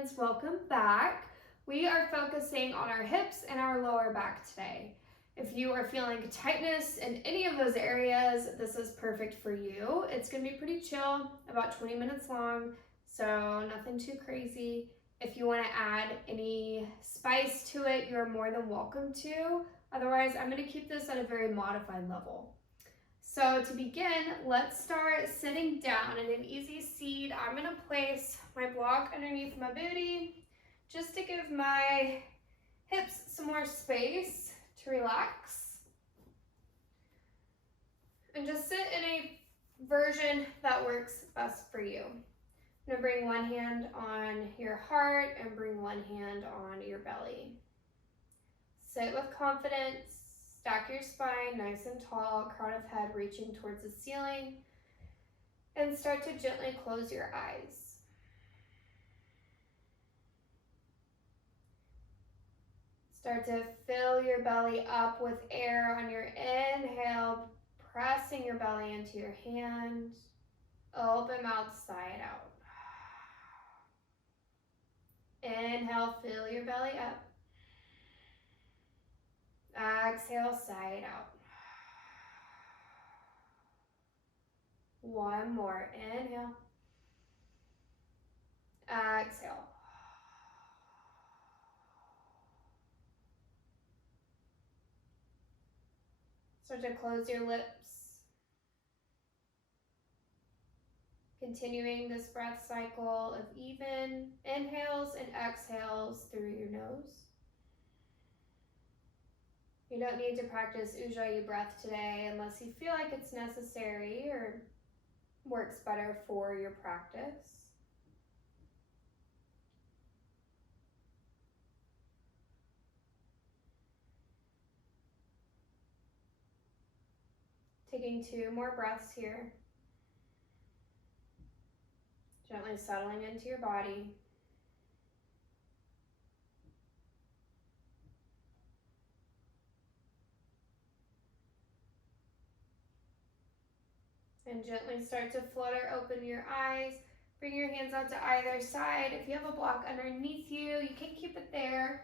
friends, welcome back. We are focusing on our hips and our lower back today. If you are feeling tightness in any of those areas, this is perfect for you. It's going to be pretty chill, about 20 minutes long, so nothing too crazy. If you want to add any spice to it, you're more than welcome to. Otherwise, I'm going to keep this at a very modified level. So to begin, let's start sitting down in an easy seat. I'm going to place my block underneath my booty just to give my hips some more space to relax. And just sit in a version that works best for you. I'm going to bring one hand on your heart and bring one hand on your belly. Sit with confidence. Stack your spine nice and tall, crown of head reaching towards the ceiling, and start to gently close your eyes. Start to fill your belly up with air on your inhale, pressing your belly into your hand. Open mouth, sigh it out. Inhale, fill your belly up. Exhale, sigh it out. One more. Inhale. Exhale. Start to close your lips. Continuing this breath cycle of even inhales and exhales through your nose. You don't need to practice Ujjayi breath today unless you feel like it's necessary or works better for your practice. Taking 2 more breaths here. Gently settling into your body. And gently start to flutter open your eyes. Bring your hands out to either side. If you have a block underneath you, you can keep it there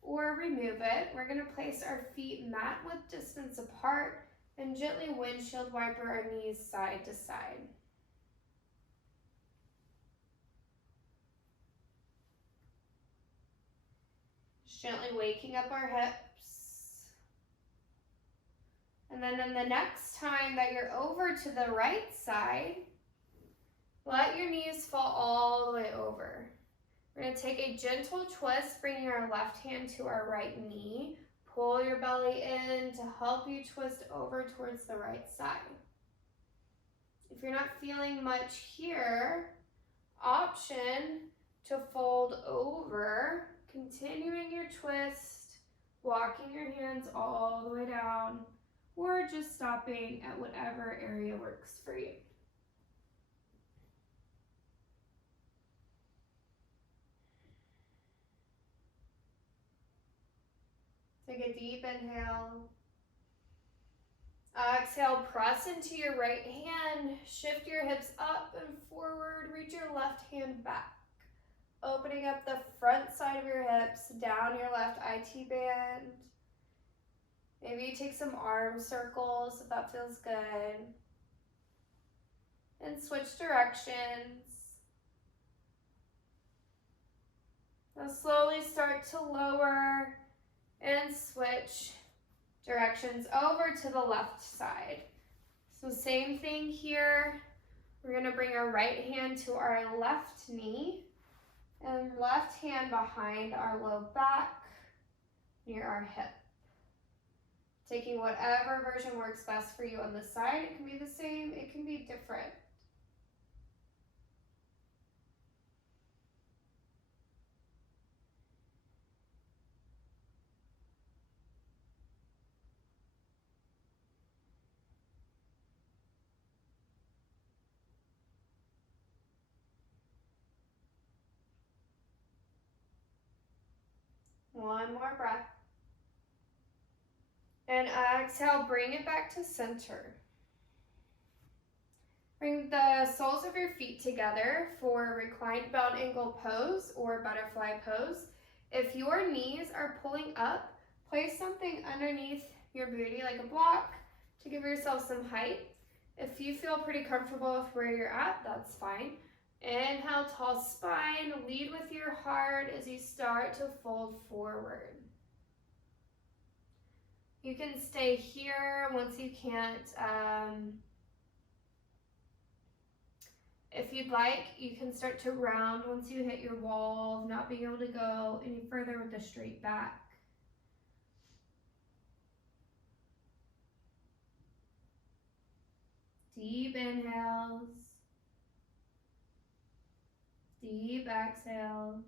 or remove it. We're going to place our feet mat width distance apart and gently windshield wiper our knees side to side. Gently waking up our hips. And then the next time that you're over to the right side, let your knees fall all the way over. We're going to take a gentle twist, bringing our left hand to our right knee. Pull your belly in to help you twist over towards the right side. If you're not feeling much here, option to fold over, continuing your twist, walking your hands all the way down, or just stopping at whatever area works for you. Take a deep inhale. Exhale, press into your right hand, shift your hips up and forward, reach your left hand back. Opening up the front side of your hips, down your left IT band. Maybe you take some arm circles if that feels good. And switch directions. Now slowly start to lower and switch directions over to the left side. So same thing here. We're going to bring our right hand to our left knee and left hand behind our low back near our hip. Taking whatever version works best for you on this side. It can be the same, it can be different. One more breath. And exhale, bring it back to center. Bring the soles of your feet together for reclined bound angle pose or butterfly pose. If your knees are pulling up, place something underneath your booty like a block to give yourself some height. If you feel pretty comfortable with where you're at, that's fine. Inhale, tall spine, lead with your heart as you start to fold forward. You can stay here once you can't. If you'd like, you can start to round once you hit your wall of not being able to go any further with a straight back. Deep inhales. Deep exhales.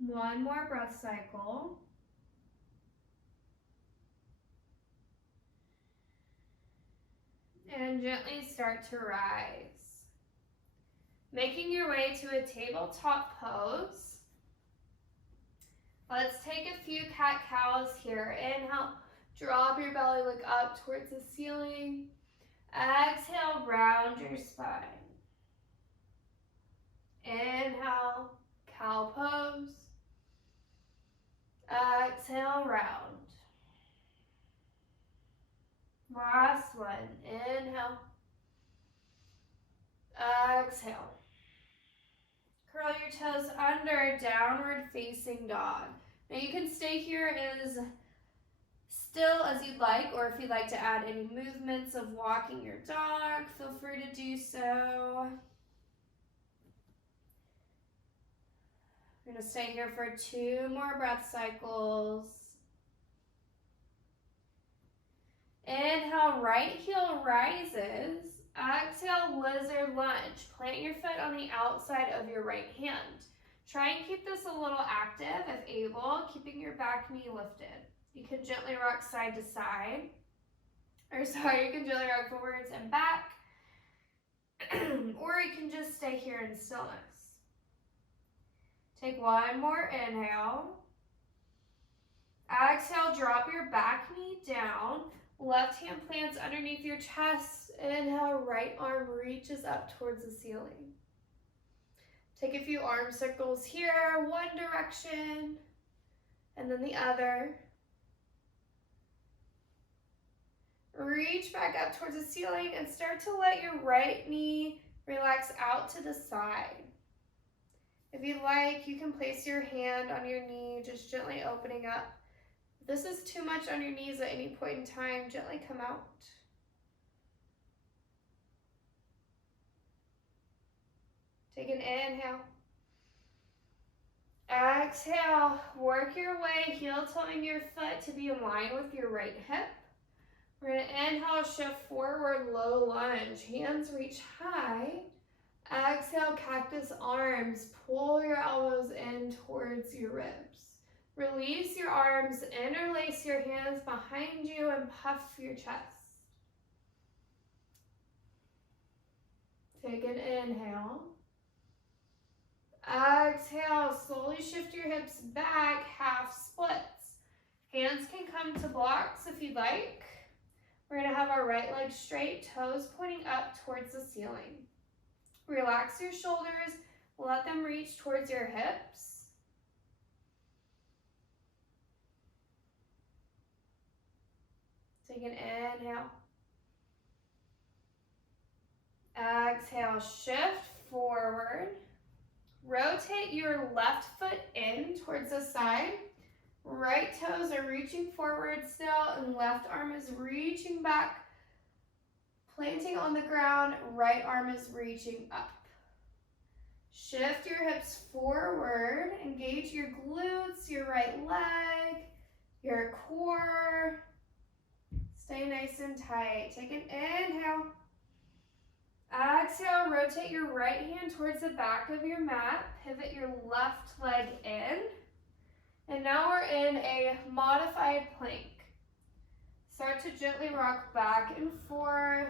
One more breath cycle. And gently start to rise. Making your way to a tabletop pose. Let's take a few cat-cows here. Inhale, drop your belly, look up towards the ceiling. Exhale, round your spine. Inhale, cow pose. Exhale, round. Last one. Inhale. Exhale. Curl your toes under, downward facing dog. Now you can stay here as still as you'd like, or if you'd like to add any movements of walking your dog, feel free to do so. We're going to stay here for 2 more breath cycles. Inhale, right heel rises. Exhale, lizard lunge. Plant your foot on the outside of your right hand. Try and keep this a little active if able, keeping your back knee lifted. You can gently rock side to side. You can gently rock forwards and back. Or you can just stay here in stillness. Take 1 more inhale. Exhale, drop your back knee down. Left hand plants underneath your chest. Inhale, right arm reaches up towards the ceiling. Take a few arm circles here, one direction, and then the other. Reach back up towards the ceiling and start to let your right knee relax out to the side. If you'd like, you can place your hand on your knee, just gently opening up. If this is too much on your knees at any point in time, gently come out. Take an inhale. Exhale, work your way, heel toeing your foot to be in line with your right hip. We're going to inhale, shift forward, low lunge. Hands reach high. Exhale, cactus arms. Pull your elbows in towards your ribs. Release your arms, interlace your hands behind you, and puff your chest. Take an inhale. Exhale, slowly shift your hips back, half splits. Hands can come to blocks if you'd like. We're going to have our right leg straight, toes pointing up towards the ceiling. Relax your shoulders, let them reach towards your hips. Take an inhale. Exhale, shift forward. Rotate your left foot in towards the side. Right toes are reaching forward still, and left arm is reaching back, planting on the ground. Right arm is reaching up. Shift your hips forward, engage your glutes, your right leg, your core. Stay nice and tight. Take an inhale. Exhale, rotate your right hand towards the back of your mat. Pivot your left leg in. And now we're in a modified plank. Start to gently rock back and forth.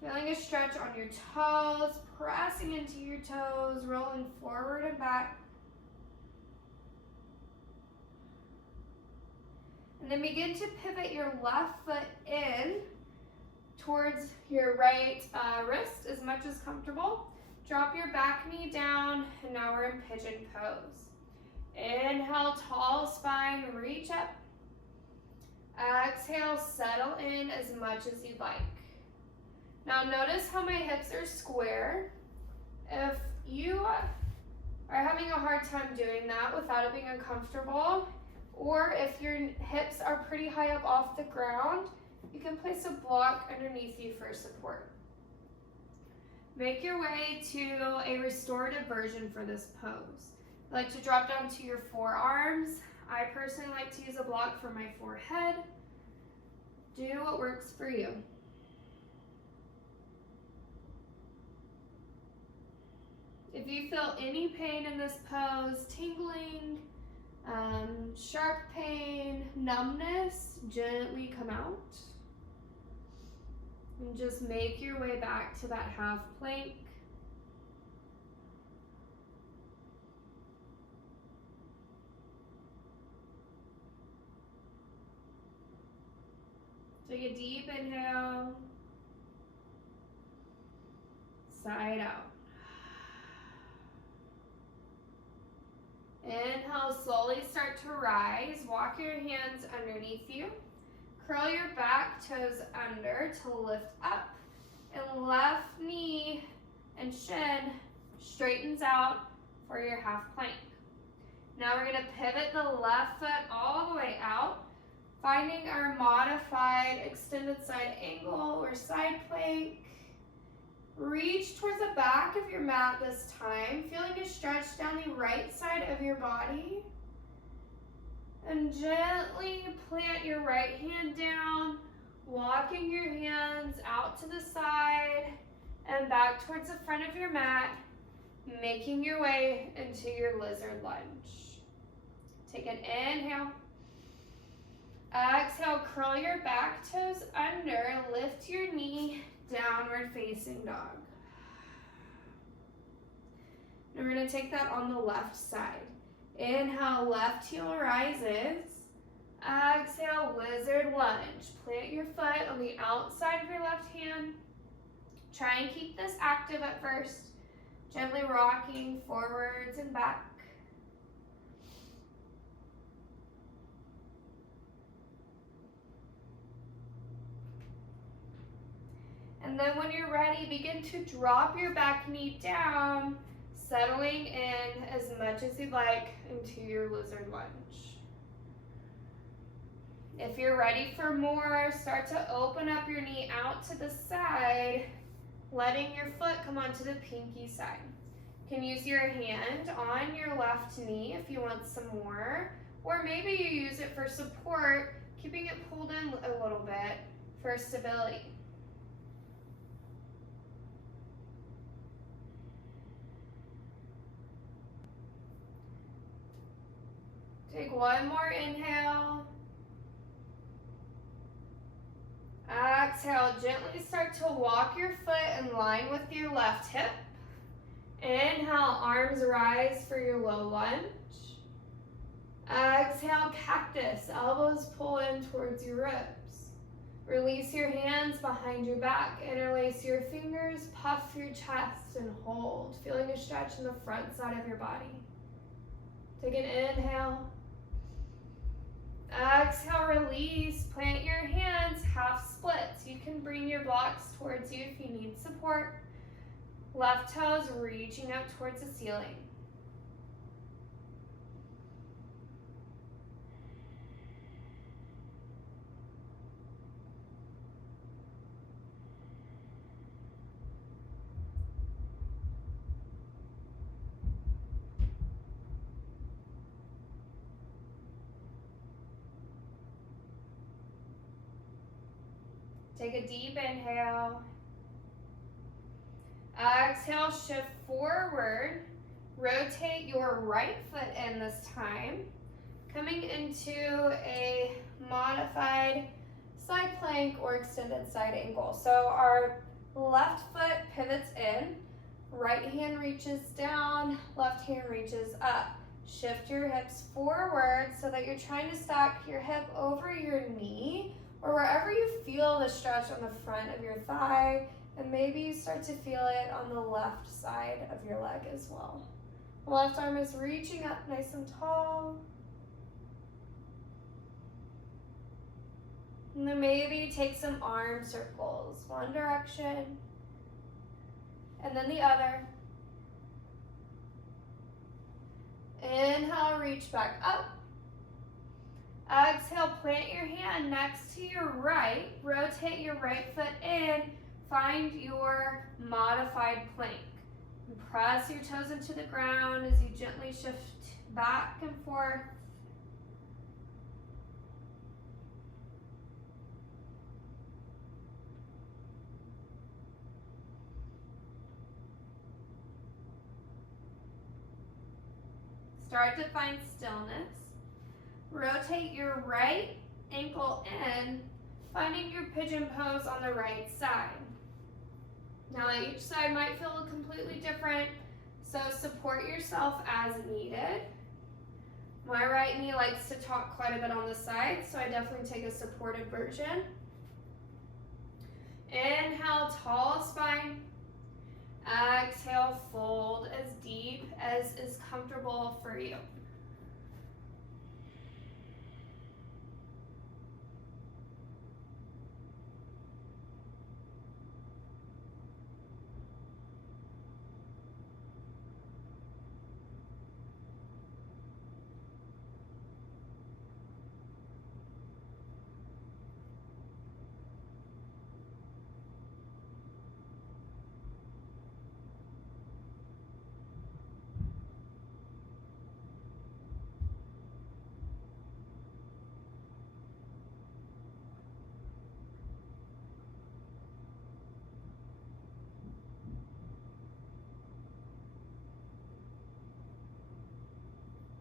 Feeling a stretch on your toes, pressing into your toes, rolling forward and back. And then begin to pivot your left foot in towards your right wrist as much as comfortable. Drop your back knee down, and now we're in pigeon pose. Inhale, tall spine, reach up. Exhale, settle in as much as you'd like. Now notice how my hips are square. If you are having a hard time doing that without it being uncomfortable, or if your hips are pretty high up off the ground, you can place a block underneath you for support. Make your way to a restorative version for this pose. I like to drop down to your forearms. I personally like to use a block for my forehead. Do what works for you. If you feel any pain in this pose, tingling, sharp pain, numbness, gently come out. And just make your way back to that half plank. Take a deep inhale, side out. Inhale, slowly start to rise. Walk your hands underneath you. Curl your back toes under to lift up. And left knee and shin straightens out for your half plank. Now we're going to pivot the left foot all the way out, finding our modified extended side angle or side plank. Reach towards the back of your mat this time, feeling a stretch down the right side of your body. And gently plant your right hand down, walking your hands out to the side and back towards the front of your mat, making your way into your lizard lunge. Take an inhale. Exhale, curl your back toes under, lift your knee, downward facing dog. And we're going to take that on the left side. Inhale, left heel rises. Exhale, lizard lunge. Plant your foot on the outside of your left hand. Try and keep this active at first, gently rocking forwards and back. And then when you're ready, begin to drop your back knee down, settling in as much as you'd like into your lizard lunge. If you're ready for more, start to open up your knee out to the side, letting your foot come onto the pinky side. You can use your hand on your left knee if you want some more, or maybe you use it for support, keeping it pulled in a little bit for stability. Take one more inhale. Exhale, gently start to walk your foot in line with your left hip. Inhale, arms rise for your low lunge. Exhale, cactus, elbows pull in towards your ribs. Release your hands behind your back, interlace your fingers, puff your chest and hold, feeling a stretch in the front side of your body. Take an inhale. Exhale, release, plant your hands, half splits. You can bring your blocks towards you if you need support. Left toes reaching up towards the ceiling. Take a deep inhale. Exhale, shift forward. Rotate your right foot in this time. Coming into a modified side plank or extended side angle. So our left foot pivots in, right hand reaches down, left hand reaches up. Shift your hips forward so that you're trying to stack your hip over your knee or wherever you feel the stretch on the front of your thigh, and maybe you start to feel it on the left side of your leg as well. The left arm is reaching up nice and tall. And then maybe take some arm circles, one direction and then the other. Inhale, reach back up. Exhale, plant your hand next to your right. Rotate your right foot in. Find your modified plank. Press your toes into the ground as you gently shift back and forth. Start to find stillness. Rotate your right ankle in, finding your pigeon pose on the right side. Now each side might feel completely different, so support yourself as needed. My right knee likes to talk quite a bit on the side, so I definitely take a supported version. Inhale, tall spine. Exhale, fold as deep as is comfortable for you.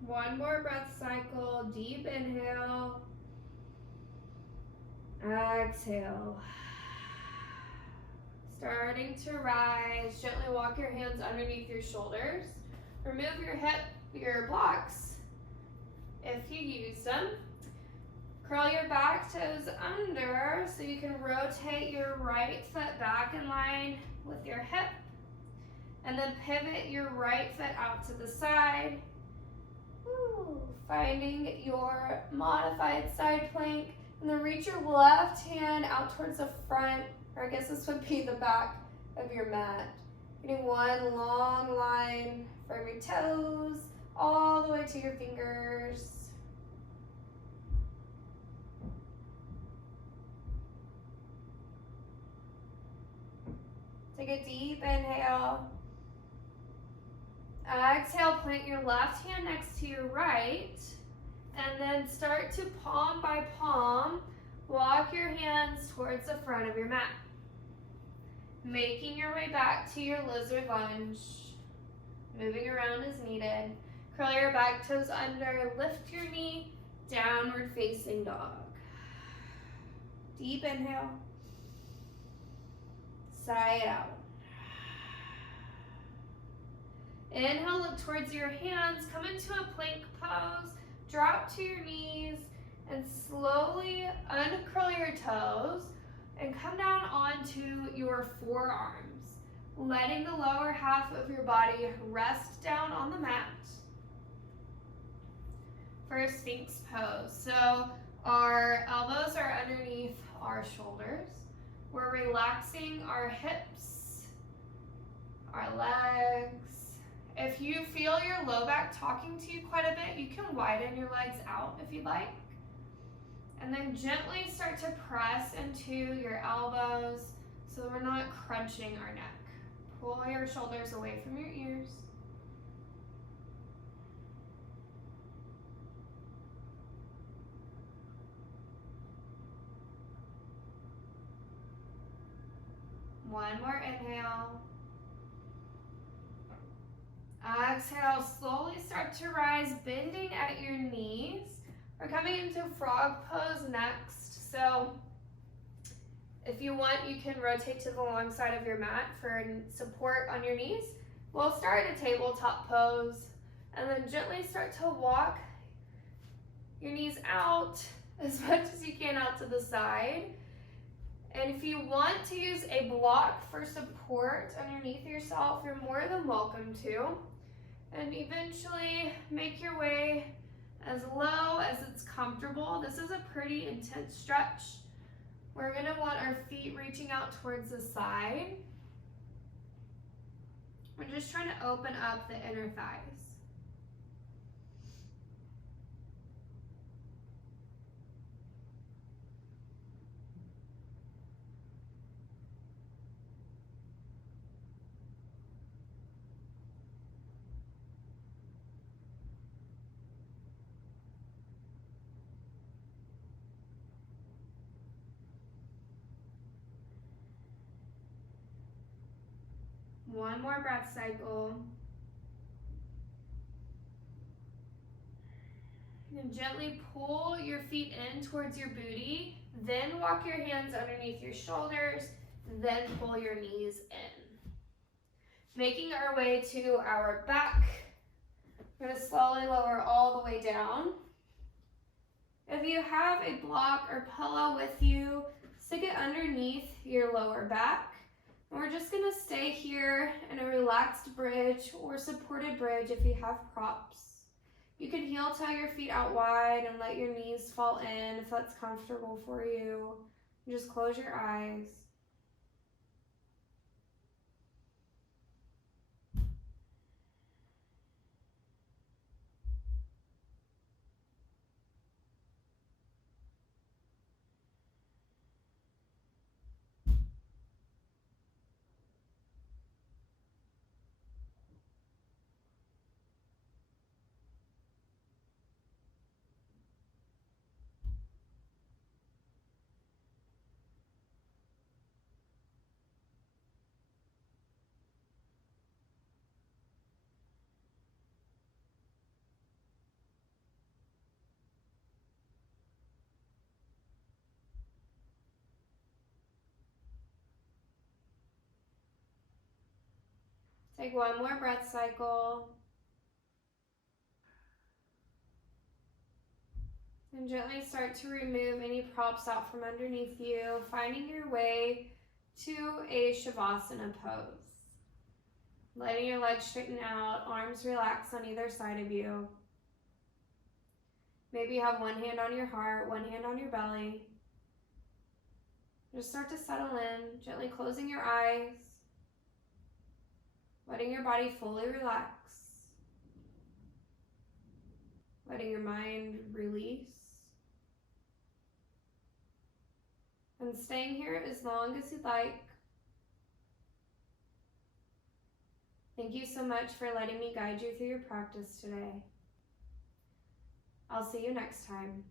One more breath cycle, deep inhale, exhale. Starting to rise, gently walk your hands underneath your shoulders. Remove your blocks if you use them. Curl your back toes under so you can rotate your right foot back in line with your hip. And then pivot your right foot out to the side. Finding your modified side plank, and then reach your left hand out towards the front, or I guess this would be the back of your mat. Getting one long line from your toes all the way to your fingers. Take a deep inhale. Exhale, plant your left hand next to your right, and then start to palm by palm, walk your hands towards the front of your mat. Making your way back to your lizard lunge, moving around as needed. Curl your back toes under, lift your knee, downward facing dog. Deep inhale, sigh it out. Inhale, look towards your hands, come into a plank pose, drop to your knees, and slowly uncurl your toes and come down onto your forearms, letting the lower half of your body rest down on the mat for a Sphinx pose. So our elbows are underneath our shoulders. We're relaxing our hips, our legs. If you feel your low back talking to you quite a bit, you can widen your legs out if you'd like. And then gently start to press into your elbows so we're not crunching our neck. Pull your shoulders away from your ears. One more inhale. Exhale, slowly start to rise, bending at your knees. We're coming into frog pose next. So if you want, you can rotate to the long side of your mat for support on your knees. We'll start a tabletop pose. And then gently start to walk your knees out as much as you can out to the side. And if you want to use a block for support underneath yourself, you're more than welcome to. And eventually make your way as low as it's comfortable. This is a pretty intense stretch. We're gonna want our feet reaching out towards the side. We're just trying to open up the inner thighs. One more breath cycle. And gently pull your feet in towards your booty, then walk your hands underneath your shoulders, then pull your knees in. Making our way to our back. We're going to slowly lower all the way down. If you have a block or pillow with you, stick it underneath your lower back. And we're just going to stay here in a relaxed bridge or supported bridge if you have props. You can heel toe your feet out wide and let your knees fall in if that's comfortable for you. Just close your eyes. Take one more breath cycle. And gently start to remove any props out from underneath you, finding your way to a Shavasana pose. Letting your legs straighten out, arms relax on either side of you. Maybe you have one hand on your heart, one hand on your belly. Just start to settle in, gently closing your eyes, letting your body fully relax, letting your mind release, and staying here as long as you'd like. Thank you so much for letting me guide you through your practice today. I'll see you next time.